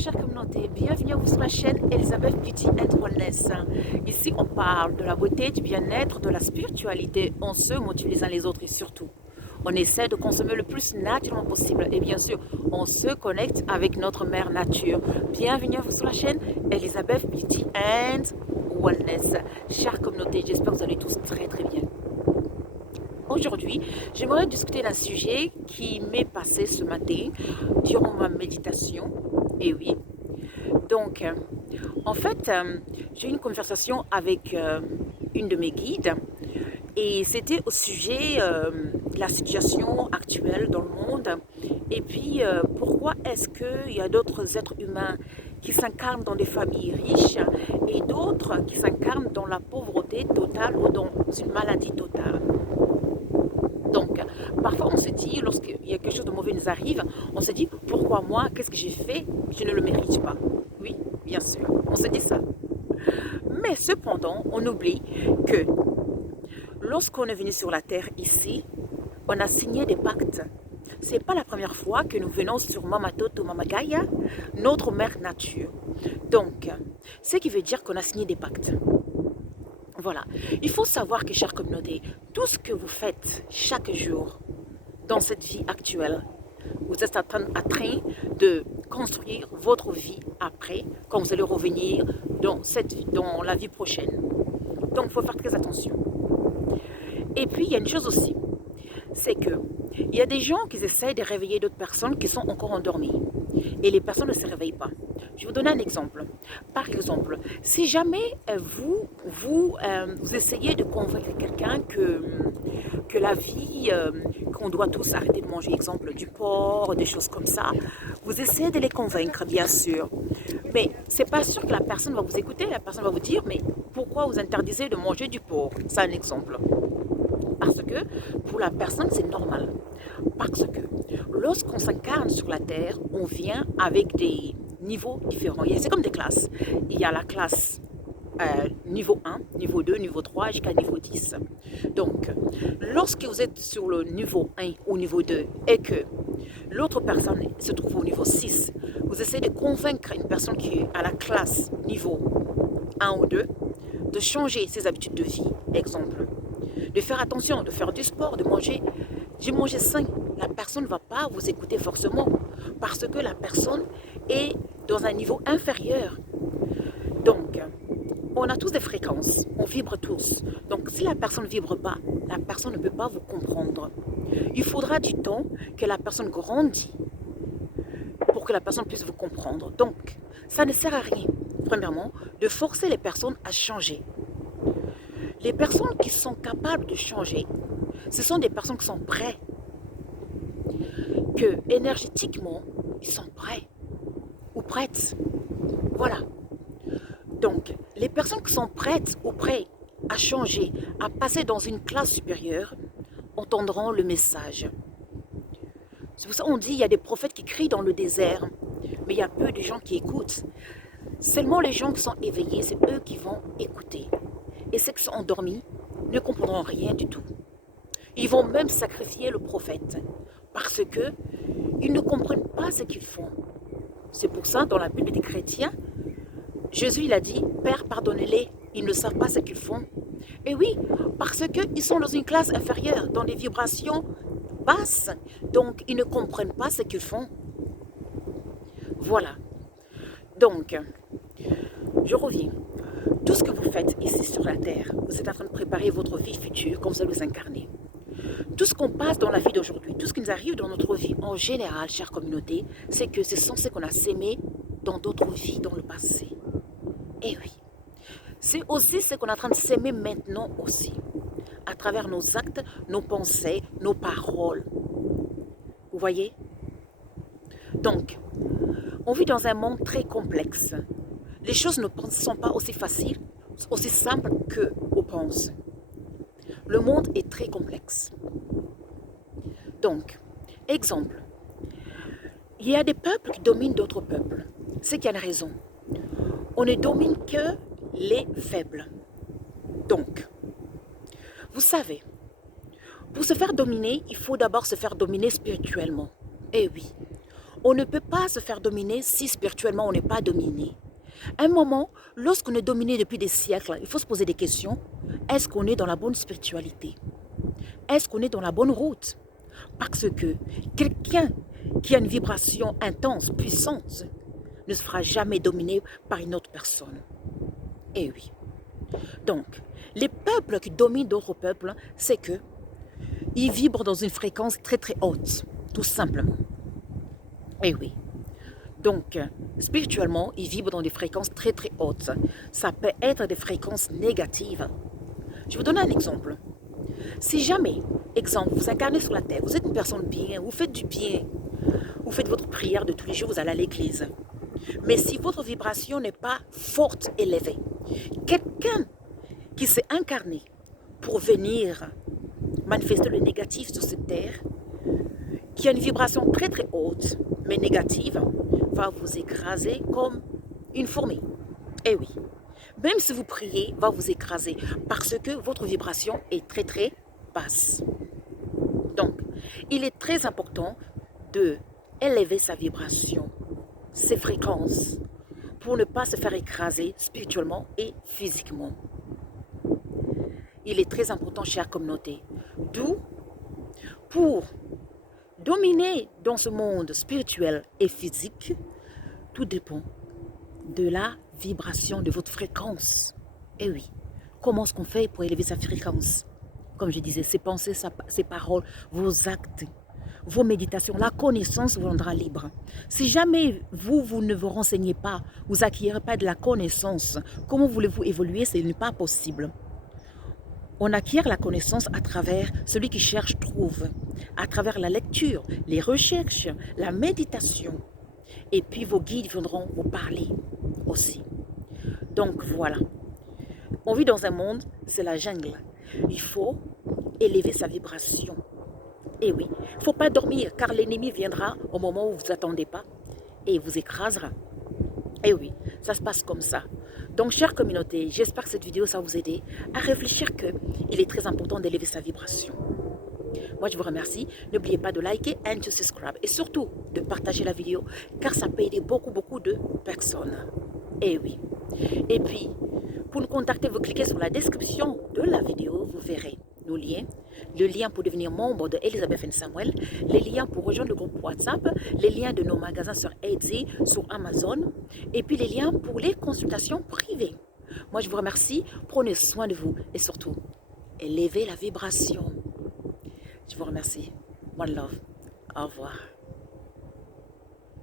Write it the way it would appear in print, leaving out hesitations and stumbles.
chère communauté, bienvenue à vous sur la chaîne Elizabeth Beauty and Wellness. Ici on parle de la beauté, du bien-être, de la spiritualité, on se motive les uns les autres et surtout on essaie de consommer le plus naturellement possible et bien sûr on se connecte avec notre mère nature. Bienvenue à vous sur la chaîne Elizabeth Beauty and Wellness. Chère communauté, j'espère que vous allez tous très bien. Aujourd'hui, j'aimerais discuter d'un sujet qui m'est passé ce matin durant ma méditation. Et oui, donc, en fait, j'ai eu une conversation avec une de mes guides et c'était au sujet de la situation actuelle dans le monde et puis pourquoi est-ce qu'il y a d'autres êtres humains qui s'incarnent dans des familles riches et d'autres qui s'incarnent dans la pauvreté totale ou dans une maladie totale. Donc, parfois on se dit, lorsqu'il y a quelque chose de mauvais nous arrive, on se dit, pourquoi moi, qu'est-ce que j'ai fait, je ne le mérite pas. Oui, bien sûr, on se dit ça. Mais cependant, on oublie que lorsqu'on est venu sur la terre ici, on a signé des pactes. Ce n'est pas la première fois que nous venons sur Mama Toto, Mama Gaia, notre mère nature. Donc, ce qui veut dire qu'on a signé des pactes. Voilà, il faut savoir que, chère communauté, tout ce que vous faites chaque jour dans cette vie actuelle, vous êtes en train de construire votre vie après, quand vous allez revenir dans la vie prochaine. Donc, il faut faire très attention. Et puis, il y a une chose aussi, c'est que il y a des gens qui essaient de réveiller d'autres personnes qui sont encore endormies. Et les personnes ne se réveillent pas. Je vais vous donner un exemple. Par exemple, si jamais vous essayez de convaincre quelqu'un que la vie, qu'on doit tous arrêter de manger, exemple du porc, des choses comme ça, vous essayez de les convaincre, bien sûr. Mais c'est pas sûr que la personne va vous écouter, la personne va vous dire, mais pourquoi vous interdisez de manger du porc? C'est un exemple. Parce que pour la personne, c'est normal. Parce que lorsqu'on s'incarne sur la terre, on vient avec des niveaux différents. C'est comme des classes. Il y a la classe niveau 1, niveau 2, niveau 3 jusqu'à niveau 10. Donc, lorsque vous êtes sur le niveau 1 ou niveau 2 et que l'autre personne se trouve au niveau 6, vous essayez de convaincre une personne qui est à la classe niveau 1 ou 2 de changer ses habitudes de vie, exemple. De faire attention, de faire du sport, de manger sain. La personne ne va pas vous écouter forcément parce que la personne est dans un niveau inférieur. Donc, on a tous des fréquences, on vibre tous. Donc, si la personne ne vibre pas, la personne ne peut pas vous comprendre. Il faudra du temps que la personne grandit pour que la personne puisse vous comprendre. Donc, ça ne sert à rien, premièrement, de forcer les personnes à changer. Les personnes qui sont capables de changer, ce sont des personnes qui sont prêtes, que énergétiquement, ils sont prêts ou prêtes. Voilà. Donc, les personnes qui sont prêtes ou prêts à changer, à passer dans une classe supérieure, entendront le message. C'est pour ça qu'on dit qu'il y a des prophètes qui crient dans le désert, mais il y a peu de gens qui écoutent. Seulement les gens qui sont éveillés, c'est eux qui vont écouter. Et ceux qui sont endormis ne comprendront rien du tout. Ils vont même sacrifier le prophète parce qu'ils ne comprennent pas ce qu'ils font. C'est pour ça, dans la Bible des chrétiens, Jésus il a dit, Père, pardonnez-les, ils ne savent pas ce qu'ils font. Et oui, parce qu'ils sont dans une classe inférieure, dans des vibrations basses, donc ils ne comprennent pas ce qu'ils font. Voilà. Donc, je reviens. Tout ce que vous faites ici sur la terre, vous êtes en train de préparer votre vie future comme vous allez vous incarner. Tout ce qu'on passe dans la vie d'aujourd'hui, tout ce qui nous arrive dans notre vie en général, chère communauté, c'est que ce sont ce qu'on a sémé dans d'autres vies dans le passé. Et oui, c'est aussi ce qu'on est en train de s'aimer maintenant aussi, à travers nos actes, nos pensées, nos paroles. Vous voyez? Donc, on vit dans un monde très complexe. Les choses ne sont pas aussi faciles, aussi simples qu'on pense. Le monde est très complexe. Donc, exemple, il y a des peuples qui dominent d'autres peuples. C'est qu'il y a une raison. On ne domine que les faibles. Donc, vous savez, pour se faire dominer, il faut d'abord se faire dominer spirituellement. Eh oui, On ne peut pas se faire dominer si spirituellement on n'est pas dominé. À un moment, lorsqu'on est dominé depuis des siècles, il faut se poser des questions. Est-ce qu'on est dans la bonne spiritualité? Est-ce qu'on est dans la bonne route? Parce que quelqu'un qui a une vibration intense, puissante, ne se fera jamais dominer par une autre personne. Eh oui. Donc, les peuples qui dominent d'autres peuples, c'est que ils vibrent dans une fréquence très très haute, tout simplement. Eh oui. Donc, spirituellement, ils vibrent dans des fréquences très très hautes. Ça peut être des fréquences négatives. Je vais vous donner un exemple. Si jamais, exemple, vous incarnez sur la terre, vous êtes une personne bien, vous faites du bien, vous faites votre prière de tous les jours, vous allez à l'église. Mais si votre vibration n'est pas forte, élevée, quelqu'un qui s'est incarné pour venir manifester le négatif sur cette terre, qui a une vibration très très haute, mais négative, va vous écraser comme une fourmi. Eh oui, même si vous priez, va vous écraser parce que votre vibration est très très basse. Donc, il est très important de élever sa vibration, ses fréquences, pour ne pas se faire écraser spirituellement et physiquement. Il est très important, chère communauté. D'où, pour dominer dans ce monde spirituel et physique, tout dépend de la vibration de votre fréquence. Et oui, comment est-ce qu'on fait pour élever sa fréquence? Comme je disais, ses pensées, ses paroles, vos actes, vos méditations, la connaissance vous rendra libre. Si jamais vous ne vous renseignez pas, vous n'acquérez pas de la connaissance, comment voulez-vous évoluer? Ce n'est pas possible. On acquiert la connaissance à travers celui qui cherche trouve, à travers la lecture, les recherches, la méditation. Et puis vos guides viendront vous parler aussi. Donc voilà, on vit dans un monde, c'est la jungle. Il faut élever sa vibration. Et oui, il ne faut pas dormir car l'ennemi viendra au moment où vous ne attendez pas et vous écrasera. Et oui, ça se passe comme ça. Donc, chère communauté, j'espère que cette vidéo, ça va vous aider à réfléchir qu'il est très important d'élever sa vibration. Moi, je vous remercie. N'oubliez pas de liker et de subscribe. Et surtout, de partager la vidéo, car ça peut aider beaucoup de personnes. Et oui. Et puis, pour nous contacter, vous cliquez sur la description de la vidéo, vous verrez nos liens. Le lien pour devenir membre de Elisabeth and Samuel, les liens pour rejoindre le groupe WhatsApp, les liens de nos magasins sur Etsy, sur Amazon, et puis les liens pour les consultations privées. Moi, je vous remercie. Prenez soin de vous et surtout, élevez la vibration. Je vous remercie. One love. Au revoir.